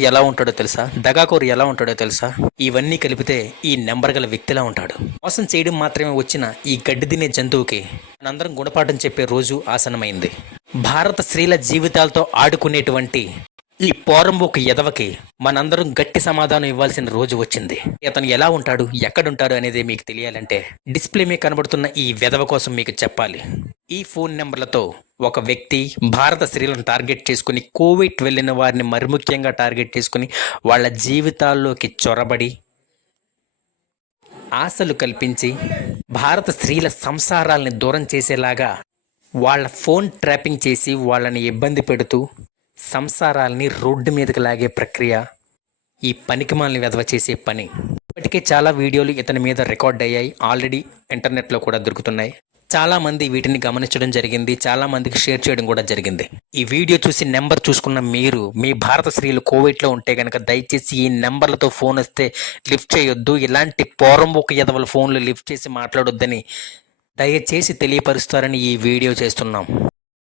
ఎలా ఉంటాడో తెలుసా? దగాకోరు ఎలా ఉంటాడో తెలుసా? ఇవన్నీ కలిపితే ఈ నెంబర్ గల వ్యక్తిలా ఉంటాడు. మోసం చేయడం మాత్రమే వచ్చిన ఈ గడ్డి తినే జంతువుకి మనందరం గుణపాఠం చెప్పే రోజు ఆసన్నమైంది. భారత స్త్రీల జీవితాలతో ఆడుకునేటువంటి ఈ పోరంబోకు ఎదవకి మనందరం గట్టి సమాధానం ఇవ్వాల్సిన రోజు వచ్చింది. అతను ఎలా ఉంటాడు, ఎక్కడుంటాడు అనేది మీకు తెలియాలంటే డిస్ప్లే మీద కనబడుతున్న ఈ వెధవ కోసం మీకు చెప్పాలి. ఈ ఫోన్ నెంబర్లతో ఒక వ్యక్తి భారత స్త్రీలను టార్గెట్ చేసుకుని, కోవిడ్ వెళ్ళిన వారిని మరి ముఖ్యంగా టార్గెట్ చేసుకుని వాళ్ళ జీవితాల్లోకి చొరబడి ఆశలు కల్పించి భారత స్త్రీల సంసారాల్ని దూరం చేసేలాగా వాళ్ళ ఫోన్ ట్రాపింగ్ చేసి వాళ్ళని ఇబ్బంది పెడుతూ సంసారాల్ని రోడ్డు మీదకి లాగే ప్రక్రియ ఈ పనికిమాలిన వెధవ చేసే పని. ఇప్పటికే చాలా వీడియోలు ఇతని మీద రికార్డ్ అయ్యాయి, ఆల్రెడీ ఇంటర్నెట్లో కూడా దొరుకుతున్నాయి. చాలామంది వీటిని గమనించడం జరిగింది, చాలామందికి షేర్ చేయడం కూడా జరిగింది. ఈ వీడియో చూసి నెంబర్ చూసుకున్న మీరు మీ భారత స్త్రీలు కోవిడ్లో ఉంటే కనుక దయచేసి ఈ నెంబర్లతో ఫోన్ వస్తే లిఫ్ట్ చేయొద్దు. ఇలాంటి పోరంబోకు ఎదవల ఫోన్లు లిఫ్ట్ చేసి మాట్లాడొద్దని దయచేసి తెలియపరుస్తారని ఈ వీడియో చేస్తున్నాం.